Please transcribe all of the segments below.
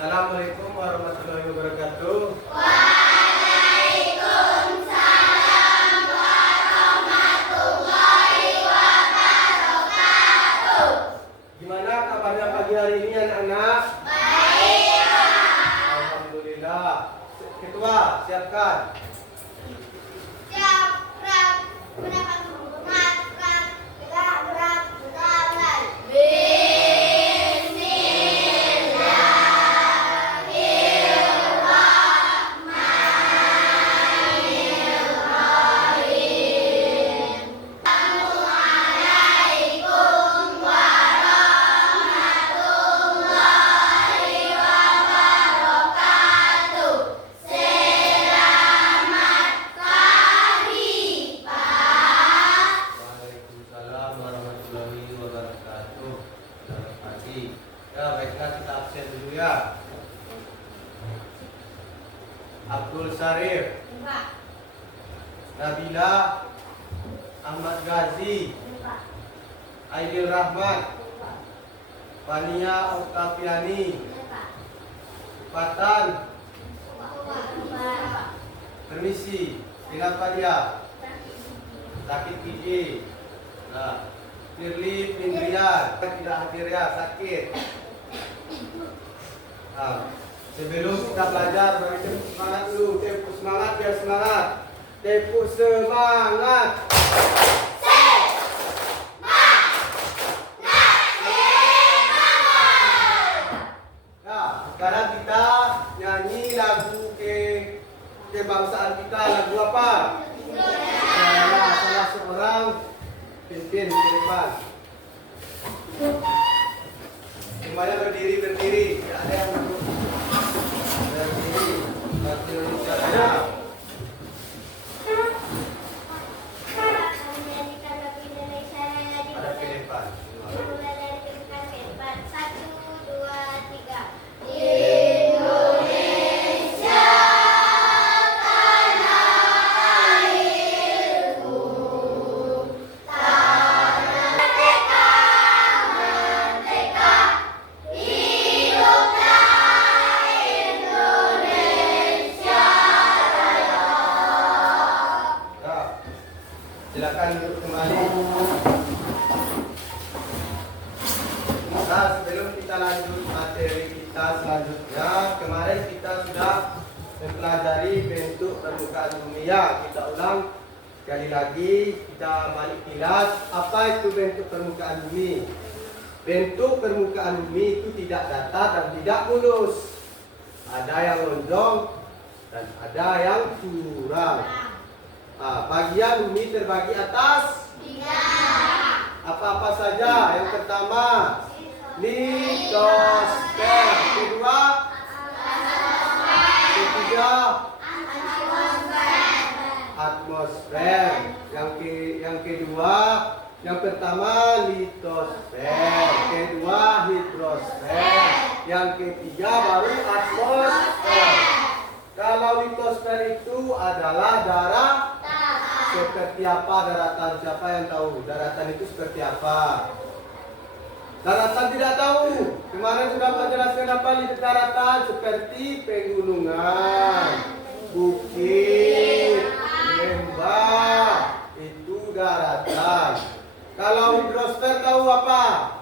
Assalamualaikum warahmatullahi wabarakatuh. Waalaikumsalam warahmatullahi wabarakatuh. Gimana kabarnya pagi hari ini anak-anak? Baik. Alhamdulillah. Ketua, siapkan. Siap, gerak, mendapat hormat, gerak, gerak, mulai. Waalaikumsalam warahmatullahi wabarakatuh. Selamat pagi. Ya, baiklah kita absen dulu ya. Abdul Sarif, Nabila, Ahmad Ghazi, Aidil Rahmat, Fania Oktaviani, Fatan, permisi, kenapa dia? Sakit gigi. Nah, Firly Pindrian tidak hadir ya, sakit. Nah, sebelum kita belajar, beri tepuk semangat dulu. Tepuk semangat biar semangat. Tepuk semangat. Nah, sekarang kita nyanyi lagu kebangsaan kita. Lagu apa? Salah seorang pimpin ke depan. Semuanya berdiri. Tidak ada yang duduk. Berdiri. Bahasa Indonesia saja. Ada ke depan. Mulai dari kedudukan ke depan. 1, 2, 3. Ya. Silakan duduk kembali. Nah, sebelum kita lanjut materi kita selanjutnya, kemarin kita sudah mempelajari bentuk permukaan bumi. Ya, kita ulang sekali lagi, kita balik kilas. Apa itu bentuk permukaan bumi? Bentuk permukaan bumi itu tidak datar dan tidak mulus. Ada yang lonjong dan ada yang curam. Bagian bumi terbagi atas apa-apa saja. Yang pertama, litosfer. Kedua, ketiga, atmosfer. Yang kedua, yang pertama litosfer, kedua hidrosfer, yang ketiga baru atmosfer. Kalau litosfer itu adalah darah. Seperti apa daratan? Siapa yang tahu daratan itu seperti apa? Daratan tidak tahu. Kemarin sudah menjelaskan apa daratan, seperti pegunungan, bukit, lembah, itu daratan. Kalau hidrosfer tahu apa?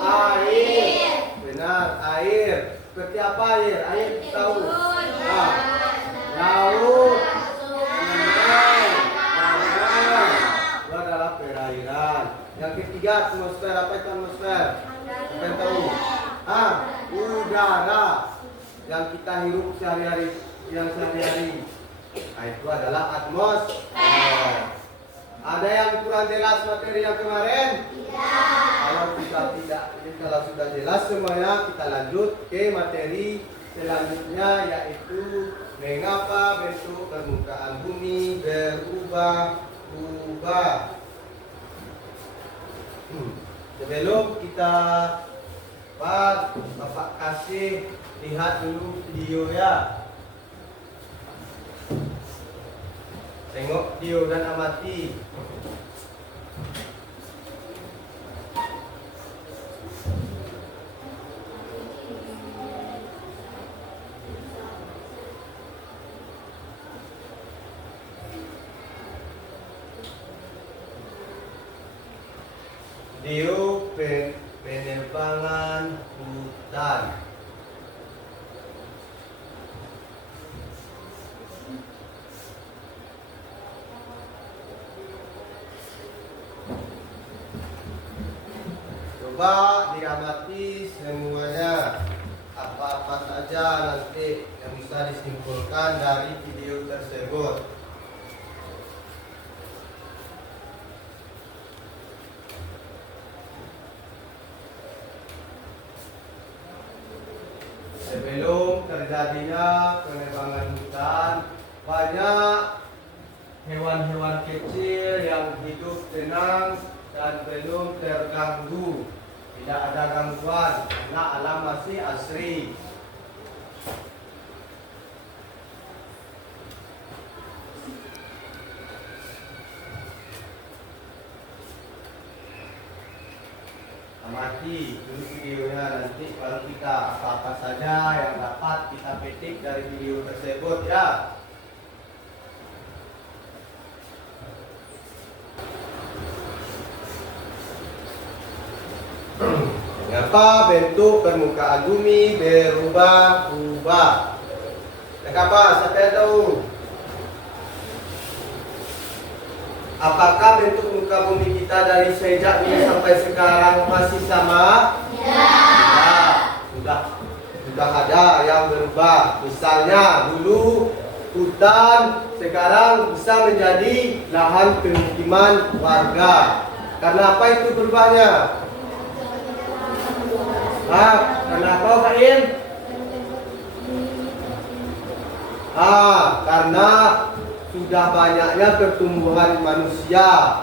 Air. Benar, air. Seperti apa air? Air tahu. Laut, sungai, danau, itu adalah perairan. Yang ketiga atmosfer. Apa itu atmosfer? Siapa yang tahu? Udara yang kita hirup sehari-hari. Nah, itu adalah atmosfer. Ada yang kurang jelas materi yang kemarin? Kalau sudah jelas semuanya, kita lanjut ke materi selanjutnya, yaitu mengapa bentuk permukaan bumi berubah-ubah. Sebelum kita Bapak kasih lihat dulu video ya. Tengok video dan amati. Video penerbangan hutan. Coba diamati semuanya, apa-apa saja nanti yang bisa disimpulkan dari video tersebut. Sebelum terjadinya penebangan hutan, banyak hewan-hewan kecil yang hidup tenang dan belum terganggu. Tidak ada gangguan karena alam masih asri. Amati dulu videonya, nanti baru kita apa-apa saja yang dapat kita petik dari video tersebut ya. Mengapa bentuk permukaan bumi berubah-ubah? Kenapa? Siapa yang tahu? Apakah bentuk muka bumi kita dari sejak ini sampai sekarang masih sama? Ya, sudah ada yang berubah. Misalnya dulu hutan, sekarang bisa menjadi lahan pemukiman warga. Karena apa itu berubahnya? Kenapa Pak In? Karena sudah banyaknya pertumbuhan manusia,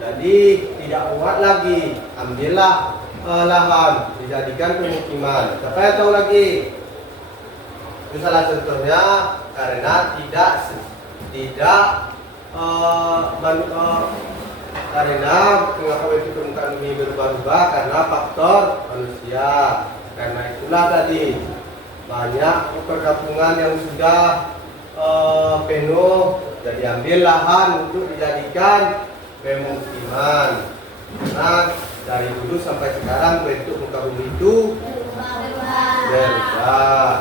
jadi tidak muat lagi. Ambillah lahan, dijadikan pemukiman. Siapa yang tahu lagi? Itu salah contohnya karena karena mengapa itu permukaan bumi berubah-ubah karena faktor manusia. Karena itulah tadi banyak perkampungan yang sudah penuh, jadi ambil lahan untuk dijadikan pemukiman. Karena dari dulu sampai sekarang bentuk muka bumi itu berubah.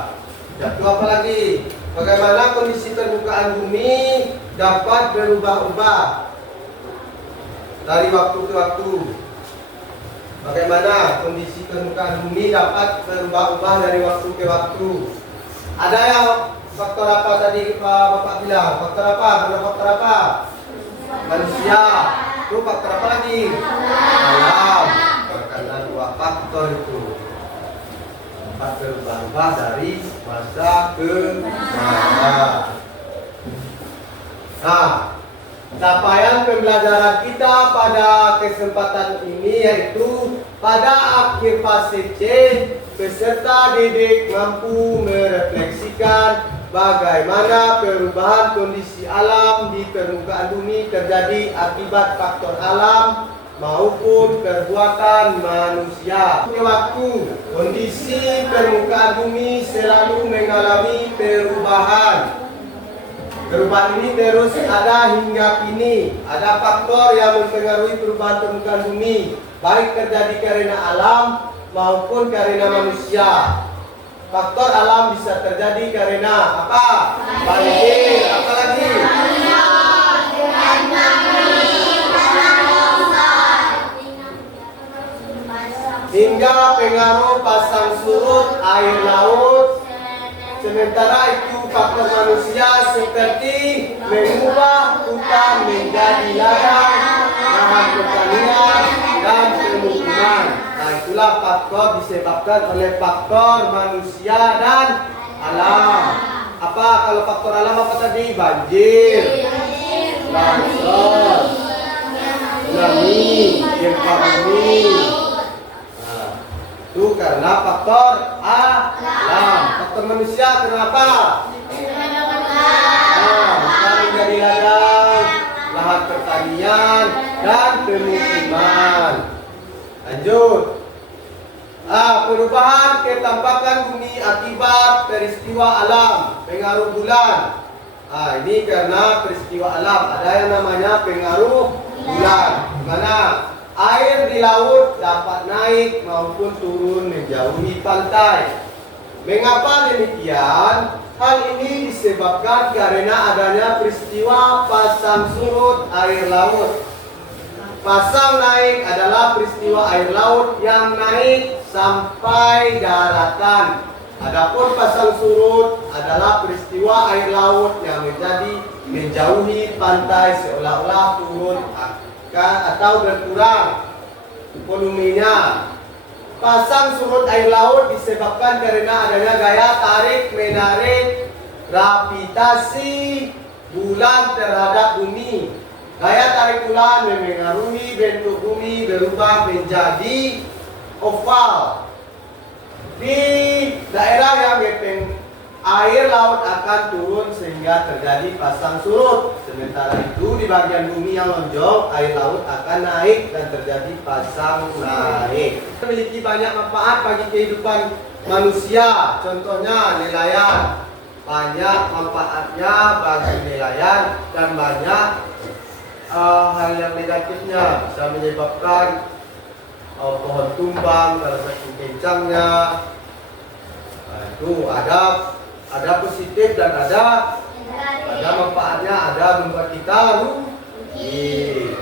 Jatuh apa lagi? Bagaimana kondisi permukaan bumi dapat berubah-ubah dari waktu ke waktu? Bagaimana kondisi permukaan bumi dapat berubah-ubah dari waktu ke waktu? Ada yang faktor apa tadi Bapak bilang? Faktor apa? Karena faktor apa? Manusia. Itu faktor apa lagi? Alam. Karena dua faktor itu dapat berubah-ubah dari masa ke masa. Nah, capaian pembelajaran kita pada kesempatan ini yaitu pada akhir fase C, peserta didik mampu merefleksikan bagaimana perubahan kondisi alam di permukaan bumi terjadi akibat faktor alam maupun perbuatan manusia. Waktu kondisi permukaan bumi selalu mengalami perubahan. Perubahan ini terus ada hingga kini. Ada faktor yang mempengaruhi perubahan permukaan bumi, baik terjadi karena alam maupun karena manusia. Faktor alam bisa terjadi karena apa? Banjir, apa lagi? Hingga pengaruh pasang surut air laut. Sementara itu faktor manusia seperti mengubah hutan menjadi ladang, lahan pertanian, dan pemukiman. Nah, itulah faktor disebabkan oleh faktor manusia dan alam. Apa kalau faktor alam apa tadi? Banjir, longsor, tsunami, gempa bumi. Itu karena faktor alam. Faktor manusia kenapa? Bisa menjadi ladang, lahan pertanian, dan pemukiman. Lanjut. Perubahan ketampakan bumi akibat peristiwa alam, pengaruh bulan. Ini karena peristiwa alam. Ada yang namanya pengaruh bulan. Mana? air di laut dapat naik maupun turun menjauhi pantai. Mengapa demikian? Hal ini disebabkan karena adanya peristiwa pasang surut air laut. Pasang naik adalah peristiwa air laut yang naik sampai daratan. Adapun pasang surut adalah peristiwa air laut yang menjauhi pantai seolah-olah turun atau berkurang volumenya. Pasang surut air laut disebabkan karena adanya gaya tarik menarik gravitasi bulan terhadap bumi. Gaya tarik bulan memengaruhi bentuk bumi berubah menjadi oval. Di daerah yang gepeng, air laut akan turun sehingga terjadi pasang surut. Sementara itu di bagian bumi yang lonjong, air laut akan naik dan terjadi pasang naik. Memiliki banyak manfaat bagi kehidupan manusia. Contohnya nelayan. Banyak manfaatnya bagi nelayan dan banyak hal yang negatifnya, bisa menyebabkan pohon tumbang karena saking kencangnya. Itu ada positif dan ada manfaatnya, ada membuat kita rugi.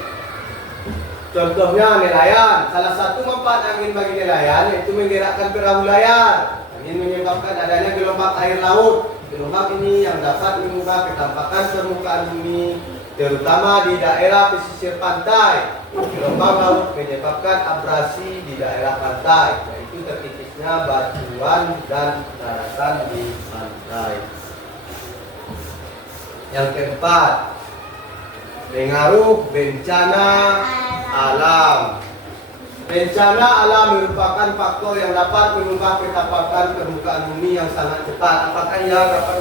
Contohnya nelayan. Salah satu manfaat angin bagi nelayan yaitu menggerakkan perahu layar. Angin menyebabkan adanya gelombang air laut. Gelombang ini yang dapat mengubah ketampakan permukaan bumi, terutama di daerah pesisir pantai. Gelombang laut menyebabkan abrasi di daerah pantai, yaitu terkipisnya batuan dan daratan di pantai. Yang keempat, pengaruh bencana alam. Bencana alam merupakan faktor yang dapat mengubah ketampakan permukaan bumi yang sangat cepat. Apakah ia dapat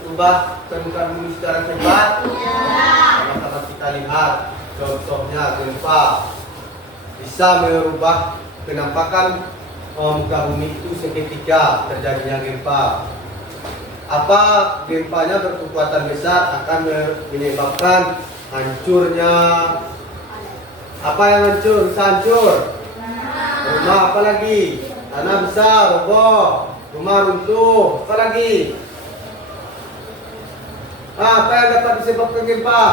mengubah permukaan bumi secara cepat? Dapat kita lihat contohnya gempa bisa merubah penampakan muka bumi itu seketika terjadinya gempa. Apa gempanya berkekuatan besar akan menyebabkan hancurnya apa yang hancur? Bisa hancur rumah, apa lagi? Tanah besar, roboh, rumah runtuh, apa lagi? Apa yang dapat disebabkan gempa?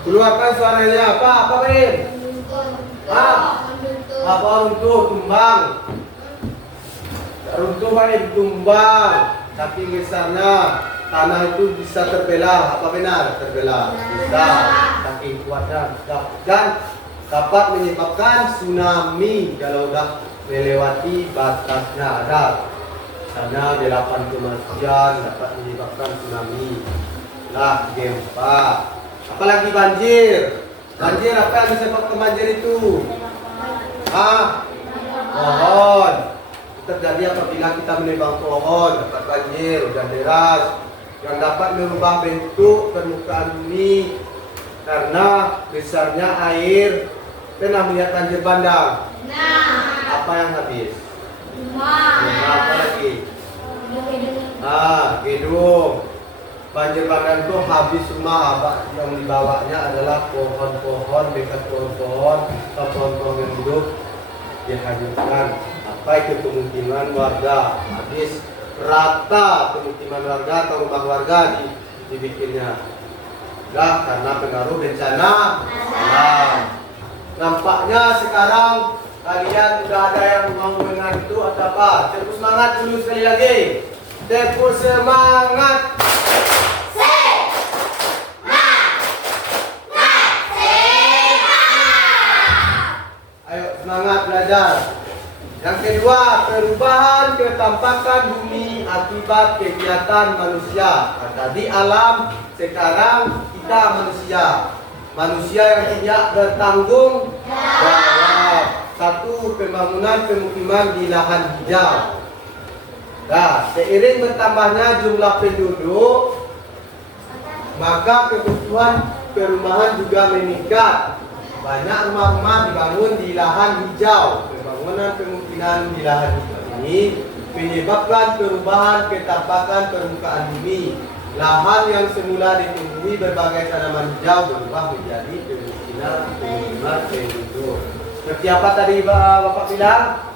Keluarkan suaranya. Apa Bain? Apa runtuh, tumbang? Runtuh Bain, tumbang. Saking besarnya tanah itu bisa terbelah. Apa benar? Terbelah. Bisa. Saking kuatnya. Dan dapat menyebabkan tsunami kalau sudah melewati batasnya. Ada misalnya 8 kematian dapat menyebabkan tsunami. Nah, gempa. Apalagi banjir. Banjir apa yang disebabkan banjir itu? Pohon. Terjadi apabila kita menebang pohon, dapat banjir, hujan deras yang dapat merubah bentuk permukaan bumi karena besarnya air. Pernah melihat banjir bandang? Apa yang habis? Rumah. Apa lagi? Gedung. Banjir bandang itu habis rumah, yang dibawanya adalah pohon-pohon, bekas pohon-pohon atau pohon-pohon yang hidup dihancurkan. Apa itu pemukiman warga? Habis rata pemukiman warga atau rumah warga dibikinnya. Karena pengaruh bencana alam. Nampaknya sekarang kalian sudah ada yang mau mendengar itu atau apa? Tepuk semangat dulu sekali lagi. Tepuk semangat. Ayo semangat belajar. Yang kedua, perubahan ketampakan bumi akibat kegiatan manusia. Tadi alam, sekarang kita manusia. Manusia yang tidak bertanggung jawab. Satu, pembangunan pemukiman di lahan hijau. Nah, seiring bertambahnya jumlah penduduk, maka kebutuhan perumahan juga meningkat. Banyak rumah-rumah dibangun di lahan hijau. Pembangunan pemukiman di lahan hijau ini menyebabkan perubahan ketampakan permukaan bumi. Lahan yang semula ditumbuhi berbagai tanaman hijau berubah menjadi permukiman penduduk. Seperti apa tadi Bapak bilang?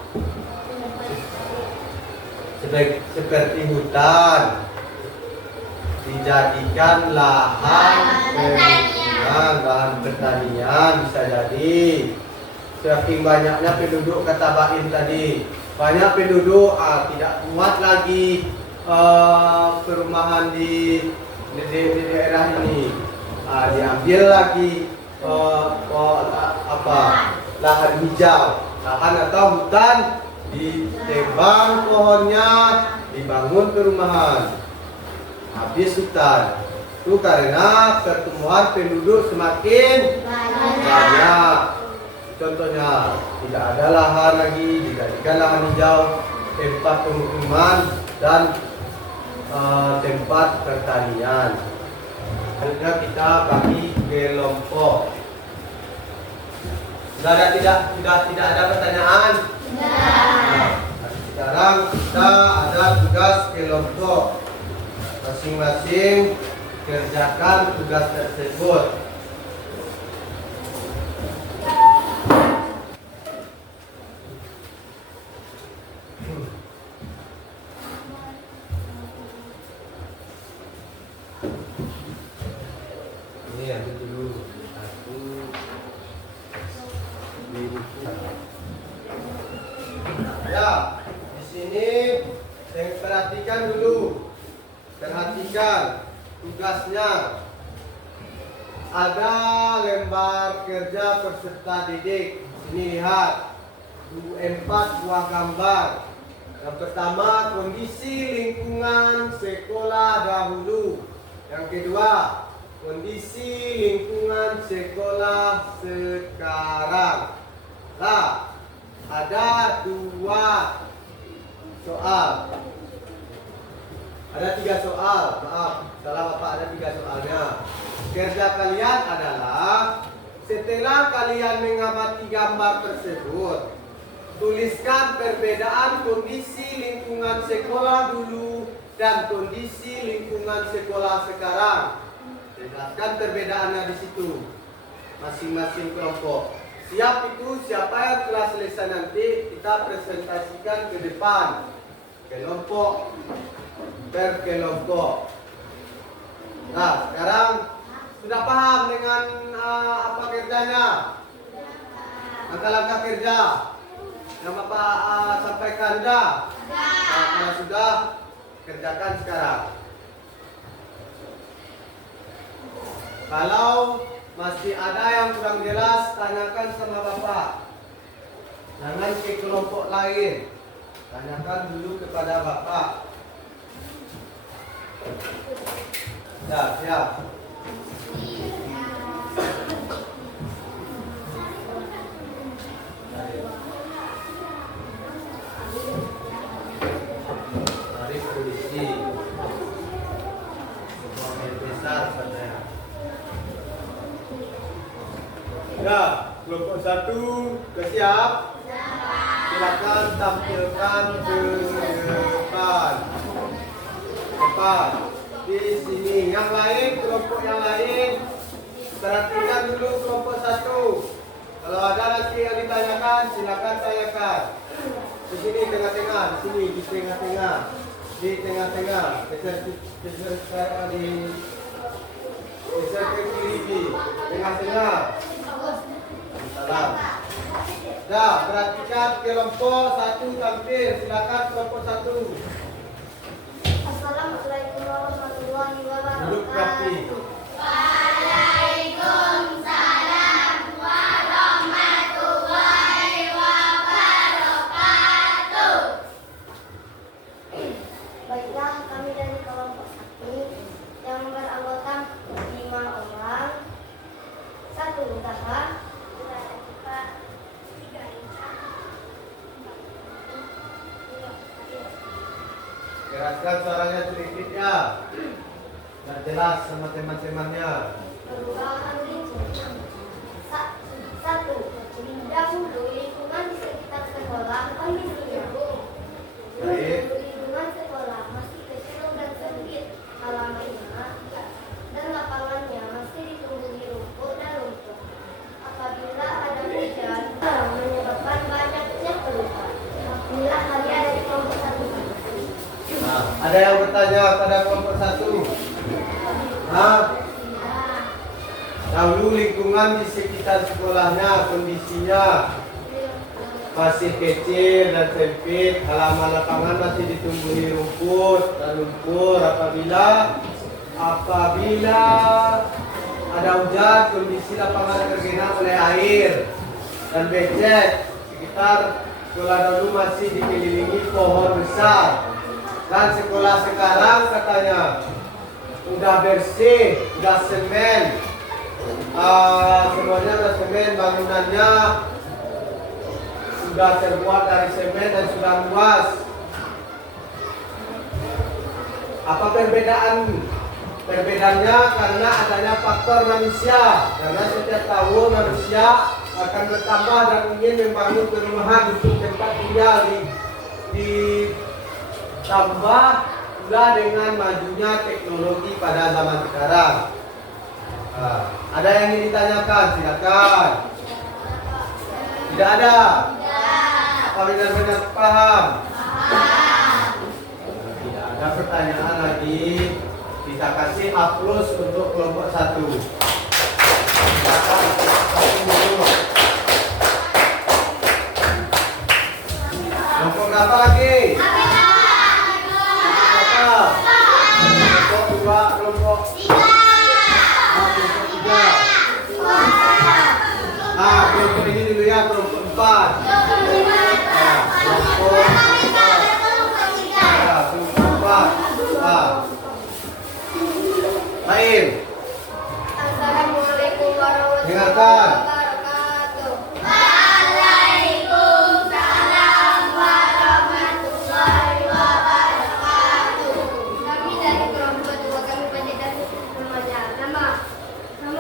Seperti hutan dijadikan lahan permukiman, lahan pertanian bisa jadi. Saking banyaknya penduduk kata Baim tadi, banyak penduduk tidak kuat lagi perumahan di daerah ini, diambil lagi lahan hijau, lahan atau hutan, ditebang pohonnya, dibangun perumahan, habis hutan. Itu karena pertumbuhan penduduk semakin banyak. Contohnya, tidak ada lahan lagi, dijadikan lahan hijau, tempat pemukiman dan tempat pertanian. Akhirnya kita bagi kelompok. Sudah tidak ada pertanyaan? Nah, sekarang kita ada tugas kelompok. Masing-masing kerjakan tugas tersebut. Ini ambil dulu satu ya, di sini perhatikan dulu. Perhatikan tugasnya. Ada lembar kerja peserta didik. Sini lihat 4 buah gambar. Yang pertama, kondisi lingkungan sekolah dahulu. Yang kedua, kondisi lingkungan sekolah sekarang. Nah, ada 2 soal. Ada 3 soal. Maaf, salah Bapak, ada 3 soalnya. Kerja kalian adalah setelah kalian mengamati gambar tersebut, tuliskan perbedaan kondisi lingkungan sekolah dulu dan kondisi lingkungan sekolah sekarang. Jelaskan perbedaannya di situ. Masing-masing kelompok. Siap itu, siapa yang telah selesai nanti kita presentasikan ke depan. Kelompok berkelompok. Nah, sekarang sudah paham dengan apa kerjanya? Langkah-langkah kerja yang Bapak sampaikan sudah? Nah, kalau sudah, kerjakan sekarang. Kalau masih ada yang kurang jelas, tanyakan sama Bapak. Jangan ke kelompok lain. Tanyakan dulu kepada Bapak. Ya, siap. Tarik kondisi. Besar katanya. Ya, kelompok 1 sudah siap? Silakan tampilkan ke depan. Di sini. Yang lain, kelompok yang lain, perhatikan dulu kelompok 1. Kalau ada nanti yang ditanyakan, silakan tanyakan. Di sini tengah-tengah, di sini di tengah-tengah, di tengah-tengah. Geser ke kiri, tengah-tengah. Salam. Nah, perhatikan kelompok 1 tampil. Silakan kelompok 1. Assalamualaikum warahmatullahi Duduk rapi. wabarakatuh. Waalaikumsalam warahmatullahi wabarakatuh. Baiklah, kami dari kelompok 1 yang beranggotakan 5 orang. 1 usaha. Keraskan suaranya sedikit ya. Dan jelas sama teman-temannya. Satu, dahulu lingkungan di sekitar sekolah kondisinya. Baik. Lingkungan sekolah masih kecil dan sempit. Halamannya Ada yang bertanya pada kelompok 1? Hah? Dahulu lingkungan di sekitar sekolahnya kondisinya masih kecil dan sempit, halaman lapangan masih ditumbuhi rumput dan lumpur. Apabila ada hujan, kondisi lapangan tergenang oleh air dan becek. Sekitar sekolah dahulu masih dikelilingi pohon besar. Dan sekolah sekarang katanya udah bersih, udah semen, semuanya udah semen, bangunannya sudah terbuat dari semen dan sudah luas. Apa perbedaannya? Karena adanya faktor manusia. Karena setiap tahun manusia akan bertambah dan ingin membangun perumahan untuk tempat tinggal ditambah pula dengan majunya teknologi pada zaman sekarang. Ada yang ingin ditanyakan? Silakan. Tidak ada? Apa benar-benar paham? Tidak ada pertanyaan lagi. Kita kasih A+ untuk kelompok 1. Silakan dulu. Kelompok berapa lagi? Kelompok 2, kelompok 3. Kelompok ini dulu ya, kelompok 4. Lain. Assalamualaikum warahmatullahi Dengarkan. wabarakatuh. Waalaikumsalam warahmatullahi wabarakatuh. Kami dari kelompok 2, kami pendidikan remaja. Nama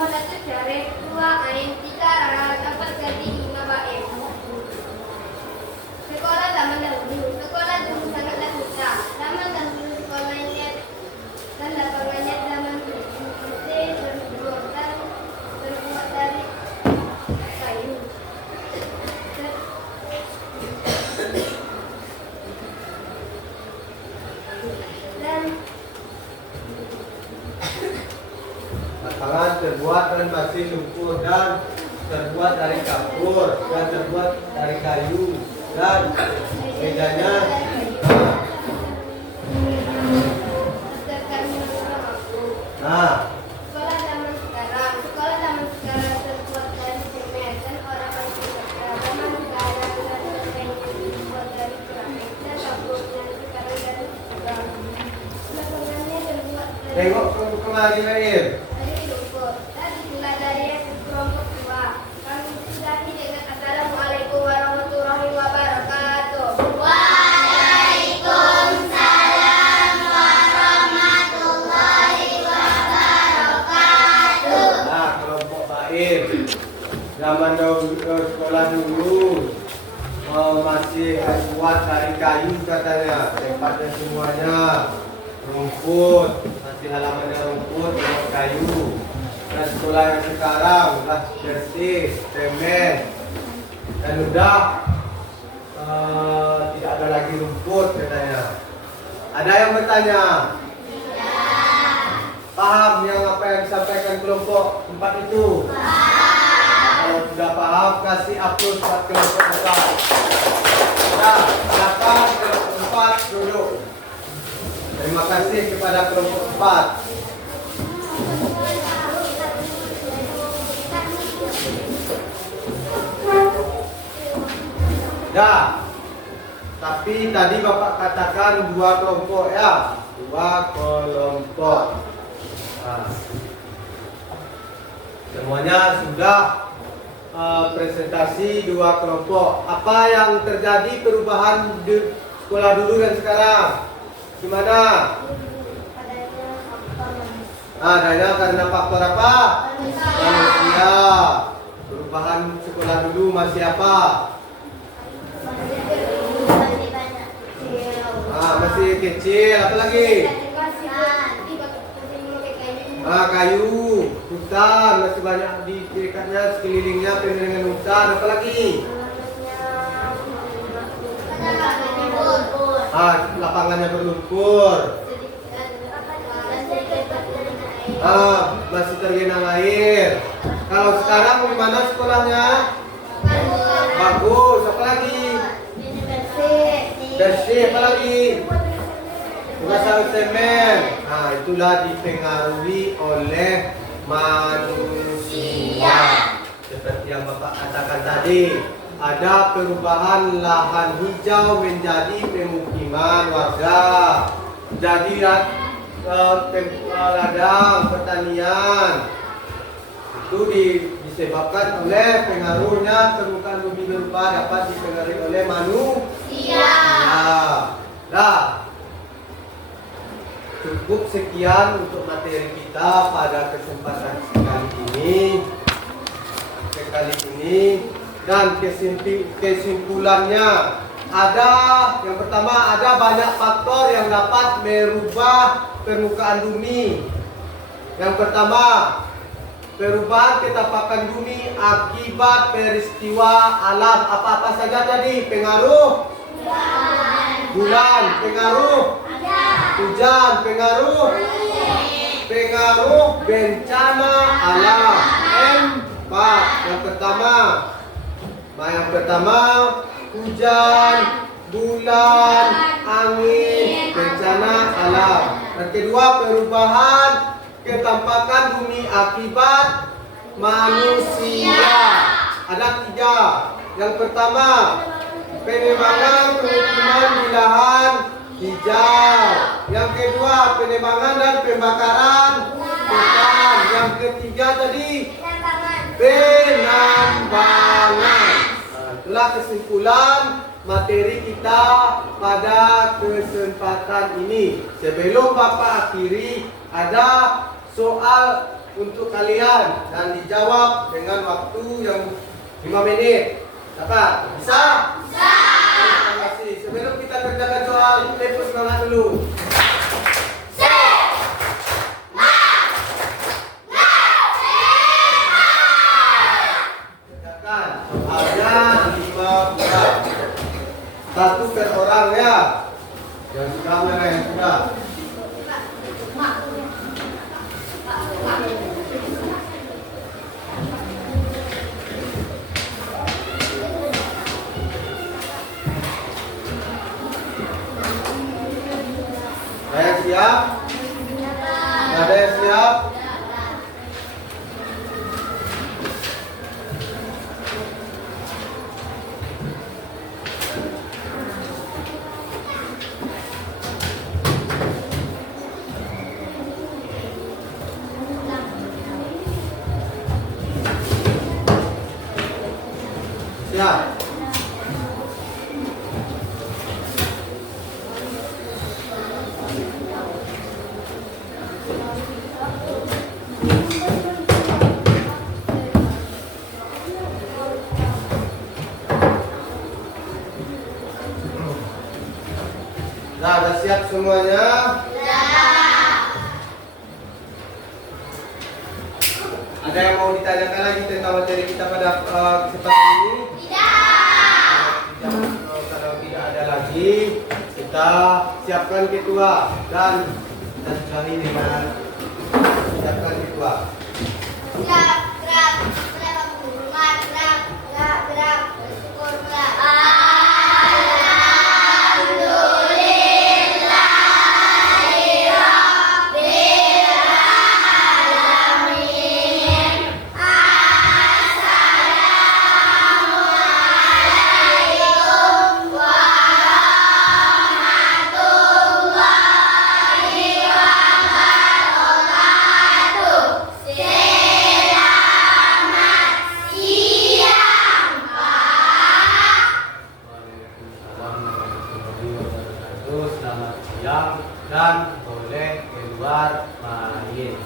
satu Syarif, 2 Ain, 3 Rara, 4 Gadi, 5 Baim. Sekolah zaman dahulu. Sekolah dulu sangatlah susah. Zaman dahulu sekolahnya dan lapangannya zaman terbuat dari kayu. Dan Lapangan terbuat dari pasir lumpur dan terbuat dari kapur dan terbuat dari kayu dan mejanya. Nah, sekolah zaman sekarang terbuat dari semen dan orang masih bekerja. Zaman sekarang terbuat dari keramik dan kapur dan sekarang dari lubang. Lapangannya terbuat tengok kemari Lain. dari lumpur. Dan itulah dari kelompok 2. Kami sudahi dengan Assalamualaikum warahmatullahi wabarakatuh. Waalaikumsalam warahmatullahi wabarakatuh. Nah, kelompok Baim. Zaman dahulu sekolah dulu masih buat dari kayu katanya, tempatnya semuanya rumput, masih halamannya rumput dan kayu. Dan sekolah yang sekarang udah bersih, semen, dan udah tidak ada lagi rumput katanya. Ada yang bertanya? Paham yang apa yang disampaikan kelompok 4 itu? Kalau sudah paham, kasih A+ buat kelompok 4. Nah, silakan kelompok 4 duduk. Terima kasih kepada kelompok 4. Dah. Tapi tadi Bapak katakan 2 kelompok ya. 2 kelompok. Nah. Semuanya sudah presentasi 2 kelompok. Apa yang terjadi perubahan di sekolah dulu dan sekarang? Gimana? Adanya karena faktor apa? Manusia. Perubahan sekolah dulu masih apa? Masih kecil. Apa lagi? Kayu, hutan, masih banyak di dekatnya, sekelilingnya penuh dengan hutan. Apa lagi? lapangannya berlumpur. Masih tergenang air. Kalau sekarang gimana sekolahnya? Bagus. Apa lagi? Bersih. Apa lagi? Pasang semen. Nah, itulah dipengaruhi oleh manusia. Seperti yang Bapak katakan tadi, ada perubahan lahan hijau menjadi pemukiman warga. Jadi ladang pertanian itu disebabkan oleh pengaruhnya permukaan bumi berubah dapat dipengaruhi oleh manusia. Nah, cukup sekian untuk materi kita pada kesempatan kali ini dan kesimpulannya ada yang pertama, ada banyak faktor yang dapat merubah permukaan bumi. Yang pertama, perubahan ketapakan bumi akibat peristiwa alam. Apa-apa saja tadi? Pengaruh bulan, pengaruh hujan, pengaruh bencana alam. Empat. Yang pertama hujan, bulan, angin, bencana alam. Yang kedua, perubahan ketampakan bumi akibat manusia. Ada 3. Yang pertama, penebangan pemukiman di lahan hijau. Yang kedua, penebangan dan pembakaran hutan. Yang ketiga tadi, penambangan. Itulah kesimpulan materi kita pada kesempatan ini. Sebelum Bapak akhiri, ada soal untuk kalian dan dijawab dengan waktu yang 5 menit. Dapat? Bisa? Bisa. Terima kasih. Sebelum kita kerjakan soal, tepuk semangat dulu. Satu per orang ya. Yang sudah mana yang sudah? Ada yang siap? Ada yang siap? Ya. Nah, udah siap semuanya? Ada yang mau ditanyakan lagi tentang materi kita pada kesempatan ini? Kalau tidak ada lagi, kita siapkan ketua dan kita sudahi dengan siapkan ketua. Selamat siang dan boleh keluar main.